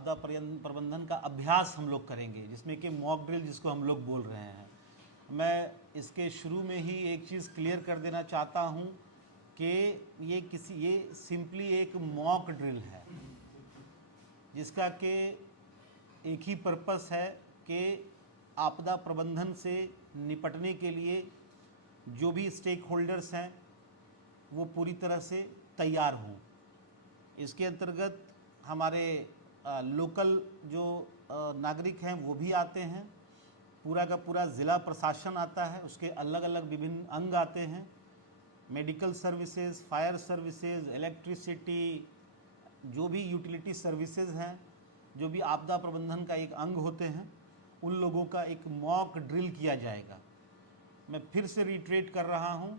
आपदा प्रबंधन का अभ्यास हम लोग करेंगे, जिसमें कि मॉक ड्रिल जिसको हम लोग बोल रहे हैं। मैं इसके शुरू में ही एक चीज़ क्लियर कर देना चाहता हूं कि ये सिंपली एक मॉक ड्रिल है, जिसका कि एक ही पर्पस है कि आपदा प्रबंधन से निपटने के लिए जो भी स्टेक होल्डर्स हैं वो पूरी तरह से तैयार हों। इसके अंतर्गत हमारे लोकल जो नागरिक हैं वो भी आते हैं, पूरा का पूरा ज़िला प्रशासन आता है, उसके अलग अलग विभिन्न अंग आते हैं, medical services, fire services, electricity, जो भी यूटिलिटी सर्विसेज हैं, जो भी आपदा प्रबंधन का एक अंग होते हैं, उन लोगों का एक मॉक ड्रिल किया जाएगा। मैं फिर से रिट्रेट कर रहा हूं,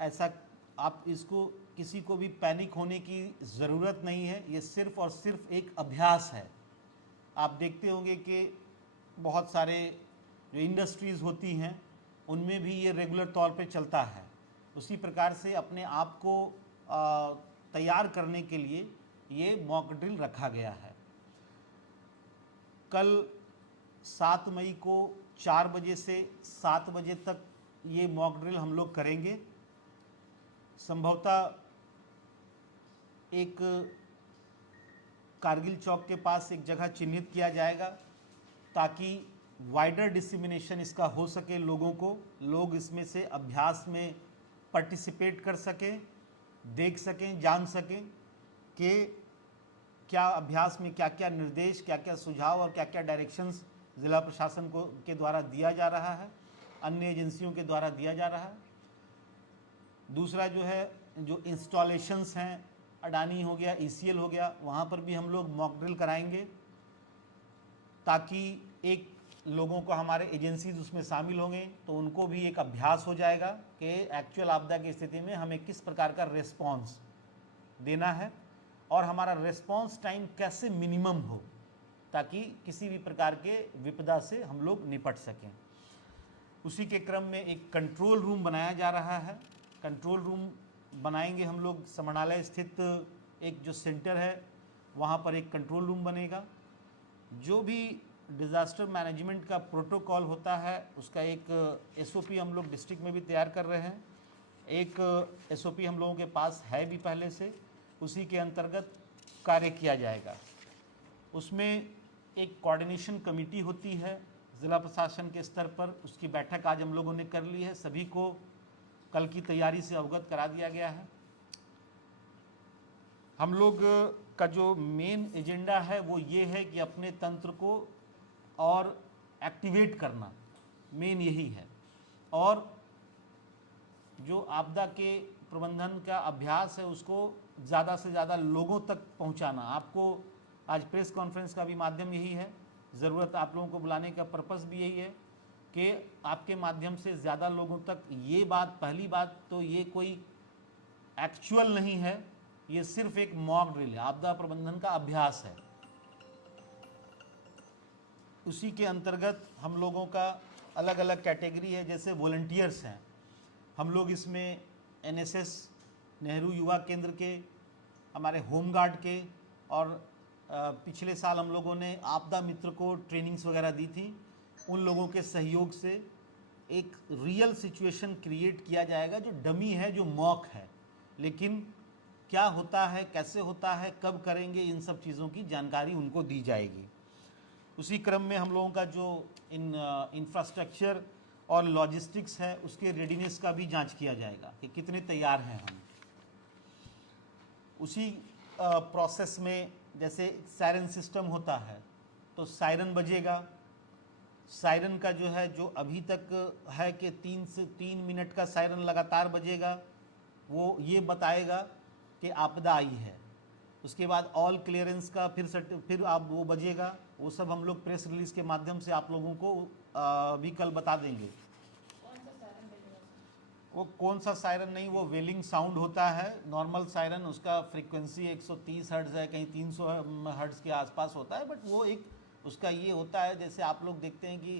ऐसा आप इसको किसी को भी पैनिक होने की ज़रूरत नहीं है। ये सिर्फ और सिर्फ एक अभ्यास है। आप देखते होंगे कि बहुत सारे जो इंडस्ट्रीज़ होती हैं उनमें भी ये रेगुलर तौर पे चलता है। उसी प्रकार से अपने आप को तैयार करने के लिए ये मॉक ड्रिल रखा गया है। कल 7 मई को 4 बजे से 7 बजे तक ये मॉक ड्रिल हम लोग करेंगे। संभवतः एक कारगिल चौक के पास एक जगह चिन्हित किया जाएगा ताकि वाइडर डिसिमिनेशन इसका हो सके, लोग इसमें से अभ्यास में पार्टिसिपेट कर सकें, देख सकें, जान सकें कि क्या अभ्यास में क्या क्या निर्देश, क्या क्या सुझाव और क्या क्या डायरेक्शंस ज़िला प्रशासन के द्वारा दिया जा रहा है, अन्य एजेंसियों के द्वारा दिया जा रहा है। दूसरा जो इंस्टॉलेशंस हैं, अडानी हो गया, ECL हो गया, वहाँ पर भी हम लोग मॉक ड्रिल कराएंगे ताकि एक लोगों को, हमारे एजेंसीज उसमें शामिल होंगे तो उनको भी एक अभ्यास हो जाएगा कि एक्चुअल आपदा की स्थिति में हमें किस प्रकार का रिस्पॉन्स देना है और हमारा रिस्पॉन्स टाइम कैसे मिनिमम हो, ताकि किसी भी प्रकार के विपदा से हम लोग निपट सकें। उसी के क्रम में एक कंट्रोल रूम बनाया जा रहा है। कंट्रोल रूम बनाएंगे हम लोग, समरणालय स्थित एक जो सेंटर है वहाँ पर एक कंट्रोल रूम बनेगा। जो भी डिज़ास्टर मैनेजमेंट का प्रोटोकॉल होता है उसका एक SOP हम लोग डिस्ट्रिक्ट में भी तैयार कर रहे हैं। एक SOP हम लोगों के पास है भी पहले से, उसी के अंतर्गत कार्य किया जाएगा। उसमें एक कोऑर्डिनेशन कमेटी होती है ज़िला प्रशासन के स्तर पर, उसकी बैठक आज हम लोगों ने कर ली है, सभी को कल की तैयारी से अवगत करा दिया गया है। हम लोग का जो मेन एजेंडा है वो ये है कि अपने तंत्र को और एक्टिवेट करना, मेन यही है। और जो आपदा के प्रबंधन का अभ्यास है उसको ज़्यादा से ज़्यादा लोगों तक पहुंचाना। आपको आज प्रेस कॉन्फ्रेंस का भी माध्यम यही है, ज़रूरत आप लोगों को बुलाने का पर्पस भी यही है कि आपके माध्यम से ज़्यादा लोगों तक ये बात, पहली बात तो ये कोई एक्चुअल नहीं है, ये सिर्फ एक मॉक ड्रिल है, आपदा प्रबंधन का अभ्यास है। उसी के अंतर्गत हम लोगों का अलग अलग कैटेगरी है, जैसे वॉलंटियर्स हैं, हम लोग इसमें NSS, नेहरू युवा केंद्र के, हमारे होमगार्ड के, और पिछले साल हम लोगों ने आपदा मित्र को ट्रेनिंग्स वगैरह दी थी, उन लोगों के सहयोग से एक रियल सिचुएशन क्रिएट किया जाएगा जो डमी है, जो मॉक है, लेकिन क्या होता है, कैसे होता है, कब करेंगे, इन सब चीज़ों की जानकारी उनको दी जाएगी। उसी क्रम में हम लोगों का जो इंफ्रास्ट्रक्चर और लॉजिस्टिक्स है उसके रेडीनेस का भी जांच किया जाएगा कि कितने तैयार हैं हम। उसी प्रोसेस में जैसे सायरन सिस्टम होता है तो सायरन बजेगा, सायरन का जो अभी तक है कि 3 मिनट का सायरन लगातार बजेगा, वो ये बताएगा कि आपदा आई है। उसके बाद ऑल क्लियरेंस का फिर आप वो बजेगा, वो सब हम लोग प्रेस रिलीज के माध्यम से आप लोगों को भी कल बता देंगे। वो कौन सा सायरन नहीं, वो वेलिंग साउंड होता है, नॉर्मल सायरन, उसका फ्रीक्वेंसी 130 हर्ट्ज़ है, कहीं 300 हर्ट्ज़ के आसपास होता है, बट वो एक उसका ये होता है, जैसे आप लोग देखते हैं कि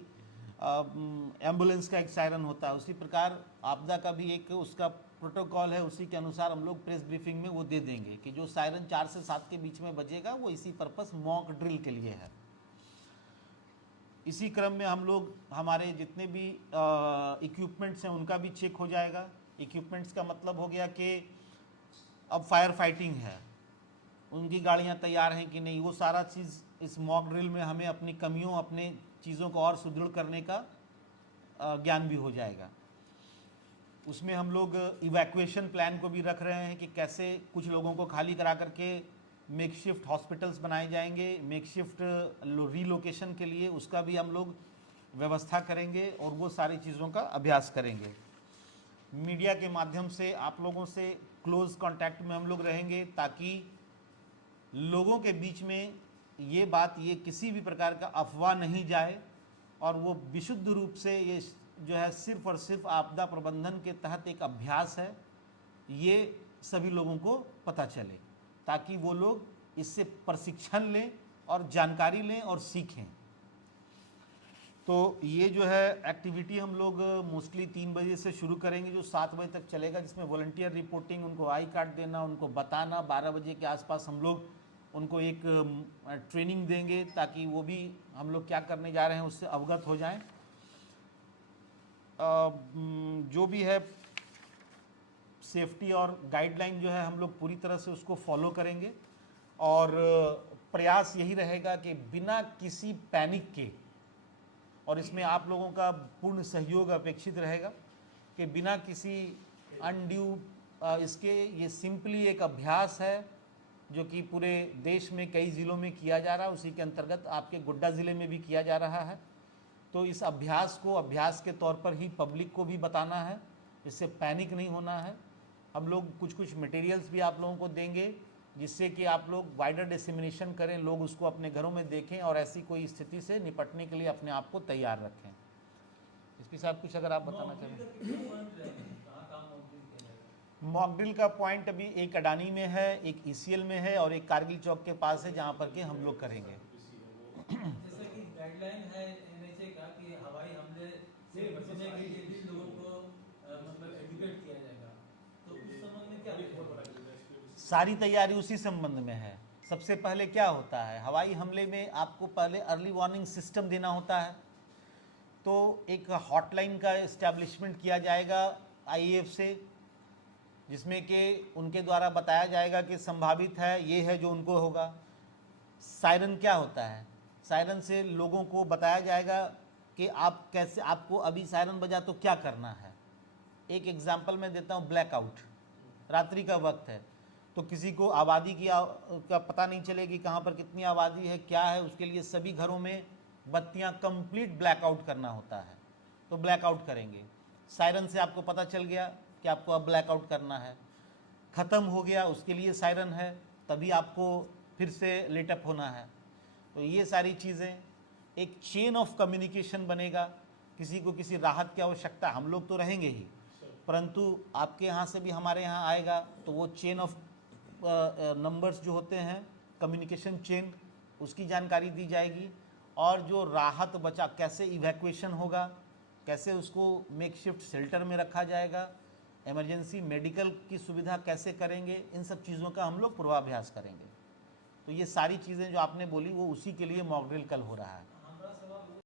एम्बुलेंस का एक सायरन होता है, उसी प्रकार आपदा का भी एक उसका प्रोटोकॉल है उसी के अनुसार हम लोग प्रेस ब्रीफिंग में वो दे देंगे कि जो सायरन 4 से 7 के बीच में बजेगा वो इसी पर्पस मॉक ड्रिल के लिए है। इसी क्रम में हम लोग हमारे जितने भी इक्विपमेंट्स हैं उनका भी चेक हो जाएगा। इक्विपमेंट्स का मतलब हो गया कि अब फायर फाइटिंग है, उनकी गाड़ियां तैयार हैं कि नहीं, वो सारा चीज़ इस मॉक ड्रिल में हमें अपनी कमियों, अपने चीज़ों को और सुदृढ़ करने का ज्ञान भी हो जाएगा। उसमें हम लोग इवैक्यूएशन प्लान को भी रख रहे हैं कि कैसे कुछ लोगों को खाली करा करके मेक शिफ्ट हॉस्पिटल्स बनाए जाएंगे, मेक शिफ्ट रीलोकेशन के लिए उसका भी हम लोग व्यवस्था करेंगे और वो सारी चीज़ों का अभ्यास करेंगे। मीडिया के माध्यम से आप लोगों से क्लोज कांटेक्ट में हम लोग रहेंगे ताकि लोगों के बीच में ये बात, ये किसी भी प्रकार का अफवाह नहीं जाए और वो विशुद्ध रूप से ये जो है सिर्फ और सिर्फ आपदा प्रबंधन के तहत एक अभ्यास है, ये सभी लोगों को पता चले ताकि वो लोग इससे प्रशिक्षण लें और जानकारी लें और सीखें। तो ये जो है एक्टिविटी हम लोग मोस्टली 3 बजे से शुरू करेंगे जो 7 बजे तक चलेगा, जिसमें वॉलंटियर रिपोर्टिंग, उनको आई कार्ड देना, उनको बताना। 12 बजे के आसपास हम लोग उनको एक ट्रेनिंग देंगे ताकि वो भी हम लोग क्या करने जा रहे हैं उससे अवगत हो जाएं। जो भी है सेफ्टी और गाइडलाइन जो है हम लोग पूरी तरह से उसको फॉलो करेंगे और प्रयास यही रहेगा कि बिना किसी पैनिक के, और इसमें आप लोगों का पूर्ण सहयोग अपेक्षित रहेगा कि बिना किसी अनड्यू इसके, ये सिंपली एक अभ्यास है जो कि पूरे देश में कई ज़िलों में किया जा रहा है, उसी के अंतर्गत आपके गोड्डा ज़िले में भी किया जा रहा है। तो इस अभ्यास को अभ्यास के तौर पर ही पब्लिक को भी बताना है, इससे पैनिक नहीं होना है। हम लोग कुछ मटेरियल्स भी आप लोगों को देंगे जिससे कि आप लोग वाइडर डिसेमिनेशन करें, लोग उसको अपने घरों में देखें और ऐसी कोई स्थिति से निपटने के लिए अपने आप को तैयार रखें। इसके साथ कुछ अगर आप बताना चाहें। मॉक ड्रिल का पॉइंट अभी एक अडानी में है, एक ईसीएल में है और एक कारगिल चौक के पास है जहाँ पर के हम लोग करेंगे। जैसे कि गाइडलाइन है एनएचए का कि हवाई हमले से बचने के लिए जिन लोगों को मतलब एजुकेट किया जाएगा, तो उस संबंध में क्या सारी तैयारी उसी संबंध में है। सबसे पहले क्या होता है, हवाई हमले में आपको पहले अर्ली वार्निंग सिस्टम देना होता है। तो एक हॉटलाइन का इस्टेब्लिशमेंट किया जाएगा आईएएफ से, जिसमें कि उनके द्वारा बताया जाएगा कि संभावित है ये है जो उनको होगा। सायरन क्या होता है, सायरन से लोगों को बताया जाएगा कि आप कैसे, आपको अभी सायरन बजा तो क्या करना है। एक एग्जांपल मैं देता हूँ, ब्लैकआउट, रात्रि का वक्त है तो किसी को आबादी का पता नहीं चलेगी, कहाँ पर कितनी आबादी है क्या है, उसके लिए सभी घरों में बत्तियाँ कंप्लीट ब्लैकआउट करना होता है। तो ब्लैकआउट करेंगे, सायरन से आपको पता चल गया कि आपको अब ब्लैकआउट करना है। ख़त्म हो गया, उसके लिए सायरन है, तभी आपको फिर से लेटअप होना है। तो ये सारी चीज़ें, एक चेन ऑफ कम्युनिकेशन बनेगा। किसी को किसी राहत की आवश्यकता, हम लोग तो रहेंगे ही, परंतु आपके यहाँ से भी हमारे यहाँ आएगा तो वो चेन ऑफ नंबर्स जो होते हैं, कम्युनिकेशन चेन, उसकी जानकारी दी जाएगी। और जो राहत बचा, कैसे इवैक्यूएशन होगा, कैसे उसको मेक शिफ्ट शेल्टर में रखा जाएगा, इमरजेंसी मेडिकल की सुविधा कैसे करेंगे, इन सब चीज़ों का हम लोग पूर्वाभ्यास करेंगे। तो ये सारी चीज़ें जो आपने बोली वो उसी के लिए मॉक ड्रिल कल हो रहा है।